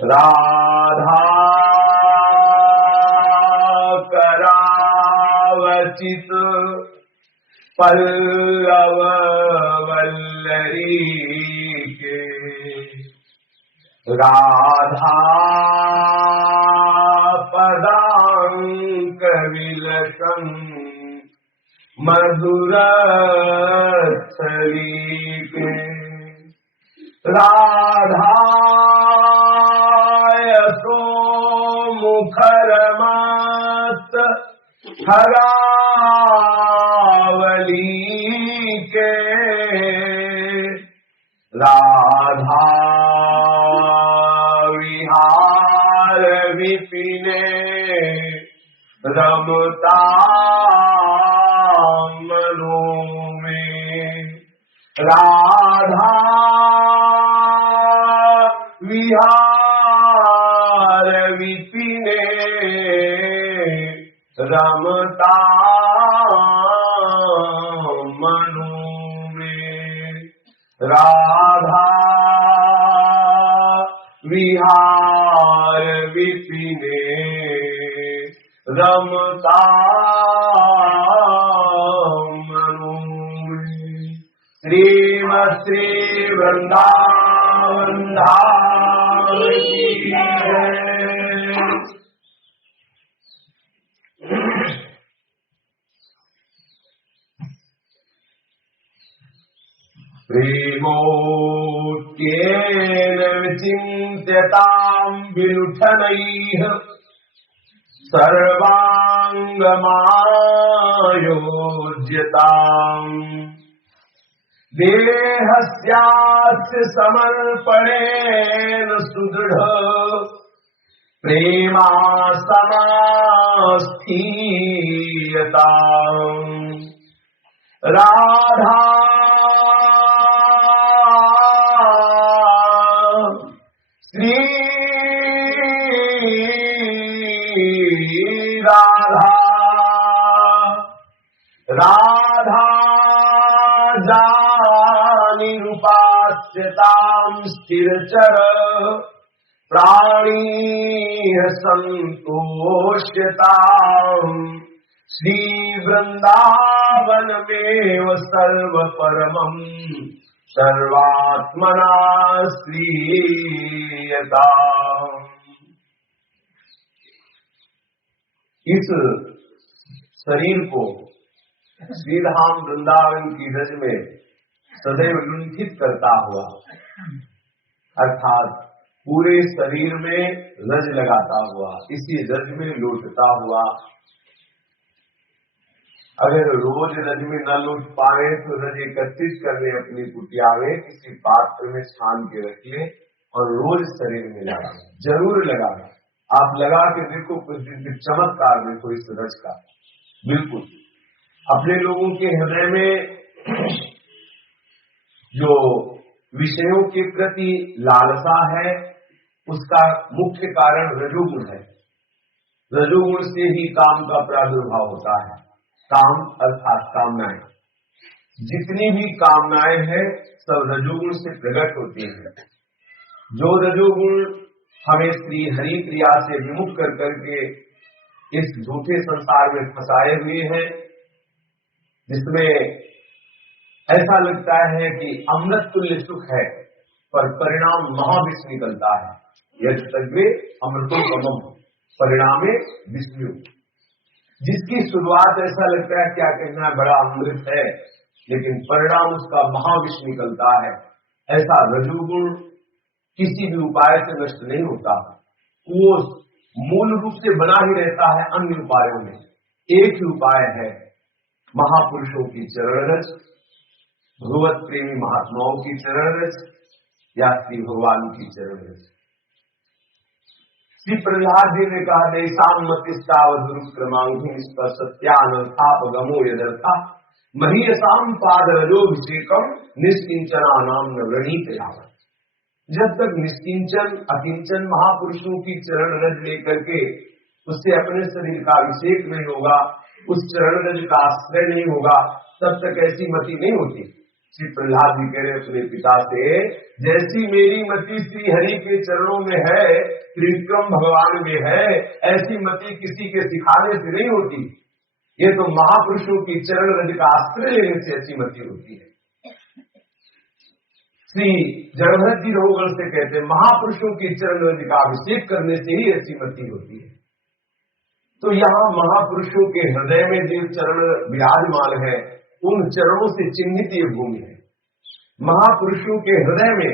राधा करावचित पल्लव वल्लरी के, राधा पदांक विलसन मधुर छवि के, राधा यशो मुखर मत हरावली के, राधा विहार विपिने रमता मनो में, राधा विहार विपिने रमता मनो में, राधा विहार विपिने रमता मनो में। श्री वृंदावन धाम की जय। प्रेमोक्त्येन विचिन्त्यताम् विलुठनैः सर्वाङ्गमायोज्यताम्, देहस्यास्य समर्पणेन सुदृढ प्रेमासमास्थीयताम्, राधा श्री राधा, राधा जानिरुपास्यताम् स्थिरचर प्राणीः सन्तोष्यताम्, श्री वृंदावनमेव सर्वपरमम् सर्वात्मना श्रीयताम्। इस शरीर को श्रीधाम वृंदावन की रज में सदैव लुंठित करता हुआ, अर्थात पूरे शरीर में रज लगाता हुआ, इसी रज में लौटता हुआ, अगर रोज रज में न लौट पाए तो रज एकत्रित कर ले अपनी कुटिया में, किसी पात्र में छान के रख ले और रोज शरीर में लगा, जरूर लगा। आप लगा के देखो, कुछ दिन चमत्कार देखो इस रज का। बिल्कुल अपने लोगों के हृदय में जो विषयों के प्रति लालसा है, उसका मुख्य कारण रजोगुण है। रजोगुण से ही काम का प्रादुर्भाव होता है। काम अर्थात कामनाएं, जितनी भी कामनाएं हैं सब रजोगुण से प्रकट होती हैं। जो रजोगुण हमें श्री हरि क्रिया से विमुख कर करके इस झूठे संसार में फंसाए हुए हैं, जिसमें ऐसा लगता है कि अमृत तुल्य सुख है पर परिणाम महाविष निकलता है। यह तत्वे अमृतोपमम् परिणामे विष्णु, जिसकी शुरुआत ऐसा लगता है क्या कहना है बड़ा अमृत है, लेकिन परिणाम उसका महाविष निकलता है। ऐसा रजोगुण किसी भी उपाय से नष्ट नहीं होता, वो मूल रूप से बना ही रहता है अन्य उपायों में। एक ही उपाय है, महापुरुषों की चरण रज, भगवत प्रेमी महात्माओं की चरण रज या श्री भगवान की चरण रज। श्री प्रहलाद जी ने कहा, देशाम मतिष्ठावधुरुक्रमांघि सत्यानर्थापगमो यदर्था महीयसाम पाद रजोभिषेकम निष्किंचना नाम नवरणीत यावत्। जब तक निष्किंचन अकिंचन महापुरुषों की चरण रज लेकर के उससे अपने शरीर का अभिषेक नहीं होगा, उस चरण रज का आश्रय नहीं होगा, तब तक ऐसी मति नहीं होती। श्री प्रहलाद जी कह रहे अपने पिता से, जैसी मेरी मति श्री हरि के चरणों में है, त्रिविक्रम भगवान में है, ऐसी मति किसी के सिखाने से नहीं होती। ये तो महापुरुषों की चरण रज का आश्रय लेने से अच्छी मति होती है। श्री जगन्नाथ जी रघुगण से कहते हैं, महापुरुषों की चरण रज का अभिषेक करने से ही अच्छी मति होती है। तो यहाँ महापुरुषों के हृदय में जो चरण विराजमान है, उन चरणों से चिन्हित ये भूमि है। महापुरुषों के हृदय में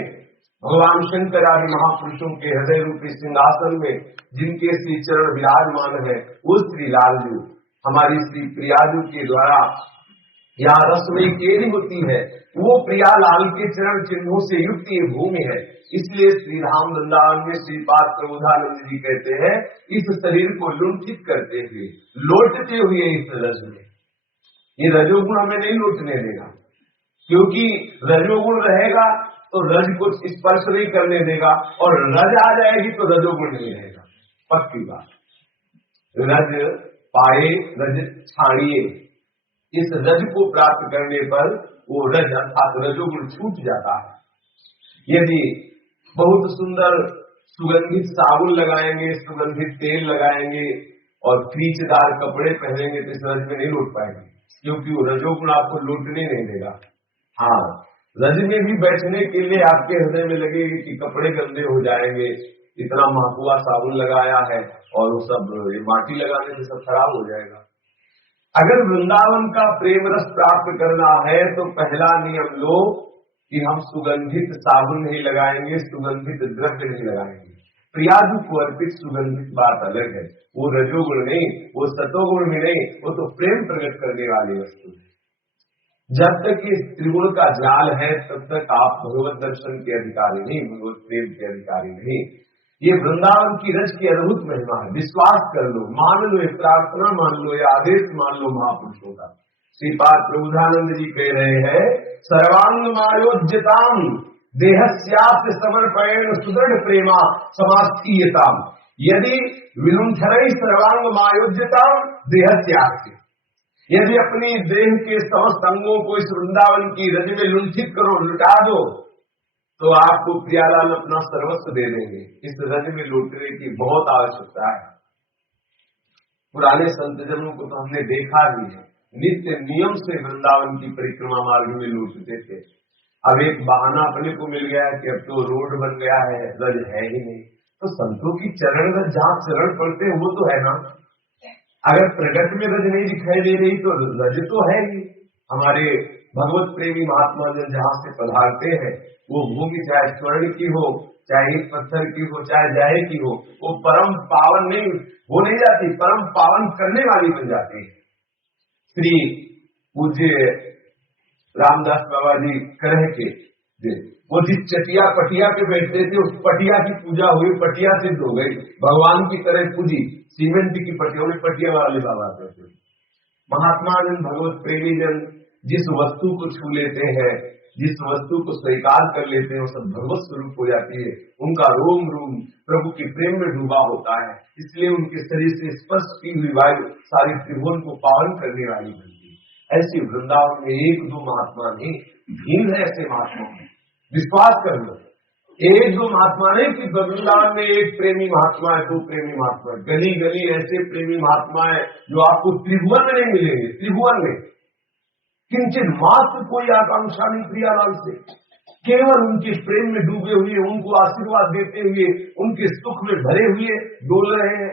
भगवान शंकर आदि महापुरुषों के हृदय रूपी सिंहासन में जिनके श्री चरण विराजमान है, वो श्री लालजू हमारी श्री प्रियाजू के द्वारा यहाँ रसमयी केरी होती है, वो प्रियालाल के चरण चिन्हों से युक्त ये भूमि है। इसलिए श्री राम वृंदावन में श्रीपाद प्रबोधानंद जी कहते हैं, इस शरीर को लुंठित करते हुए, लौटते हुए इस रज में, ये रजोगुण हमें नहीं लौटने देगा, क्योंकि रजोगुण रहेगा तो रज को स्पर्श नहीं करने देगा, और रज आ जाएगी तो रजोगुण नहीं रहेगा। पक्की बात। रज पाए रज छाड़िए, इस रज को प्राप्त करने पर वो रज अर्थात रजोगुण छूट जाता है। यदि बहुत सुंदर सुगंधित साबुन लगाएंगे, सुगंधित तेल लगाएंगे और क्रीचदार कपड़े पहनेंगे तो इस रज में नहीं लौट पाएंगे, क्योंकि वो रजोगुण आपको लौटने नहीं देगा। हाँ, रज में भी बैठने के लिए आपके हृदय में लगेगी कि कपड़े गंदे हो जाएंगे, इतना महकुआ साबुन लगाया है और वो सब माटी लगाने से सब खराब हो जाएगा। अगर वृंदावन का प्रेम रस प्राप्त करना है तो पहला नियम लो कि हम सुगंधित साबुन नहीं लगाएंगे, सुगंधित द्रव्य नहीं लगाएंगे। प्रियाजू को अर्पित सुगंधित बात अलग है, वो रजोगुण नहीं, वो सतोगुण भी नहीं, वो तो प्रेम प्रकट करने वाली वस्तु है। जब तक इस त्रिगुण का जाल है तब तक आप भगवत दर्शन के अधिकारी नहीं, भगवत प्रेम के अधिकारी नहीं। ये वृंदावन की रज की अद्भुत महिमा है, विश्वास कर लो, मान लो, ये प्रार्थना मान लो, ये आदेश मान लो महापुरुषों का। श्रीपाद प्रबोधानंद जी कह रहे हैं, सर्वांग मायोज्यताम देहस्याप्त समर्पण सुदृढ़ प्रेमा समास्थीयताम। यदि विलुंठन सर्वांग मायोज्यताम देहस्याप्त, यदि अपनी देह के समस्त अंगों को इस वृंदावन की रज में लुंठित करो, लुटा दो, तो आपको प्रियालाल अपना सर्वस्व दे देंगे। इस रज में लौटने की बहुत आवश्यकता है। पुराने संतजनों को तो हमने देखा ही है, नित्य नियम से वृंदावन की परिक्रमा मार्ग में लौटते थे। अब एक बहाना अपने को मिल गया कि अब तो रोड बन गया है, रज है ही नहीं। तो संतों की चरण रज जहाँ चरण पड़ते हैं वो तो है ना। अगर प्रगट में रज नहीं दिखाई दे रही तो रज तो है ही। हमारे भगवत प्रेमी महात्मा जन जहाँ से पधारते हैं, वो भूमि चाहे स्वर्ण की हो, चाहे ईंट पत्थर की हो, चाहे जाहे की हो, वो परम पावन नहीं हो नहीं जाती, परम पावन करने वाली बन जाती है। श्री पूज्य रामदास बाबा जी करह के वो जिस चटिया पटिया पे बैठते थे, उस पटिया की पूजा हुई, पटिया सिद्ध हो गई, भगवान की तरह पूजी। सीमेंट की पटिया में पटिया वाले बाबा कहते। महात्मा जन भगवत प्रेमी जन जिस वस्तु को छू लेते हैं, जिस वस्तु को स्वीकार कर लेते हैं, वो सब भगवत स्वरूप हो जाती है। उनका रोम रोम प्रभु के प्रेम में डूबा होता है, इसलिए उनके शरीर से स्पर्श की हुई वायु सारी त्रिभुवन को पावन करने वाली बनती है। ऐसी वृंदावन में एक दो महात्मा नहीं, भीड़ है ऐसे महात्मा। विश्वास कर लो, एक दो महात्मा नहीं कि वृंदावन में एक प्रेमी महात्मा है, दो प्रेमी महात्मा है। गली गली ऐसे प्रेमी महात्मा है जो आपको त्रिभुवन में नहीं मिलेंगे। त्रिभुवन में किंचित मात्र कोई आकांक्षा नहीं प्रियालाल से, केवल उनके प्रेम में डूबे हुए, उनको आशीर्वाद देते हुए, उनके सुख में भरे हुए डोल रहे हैं।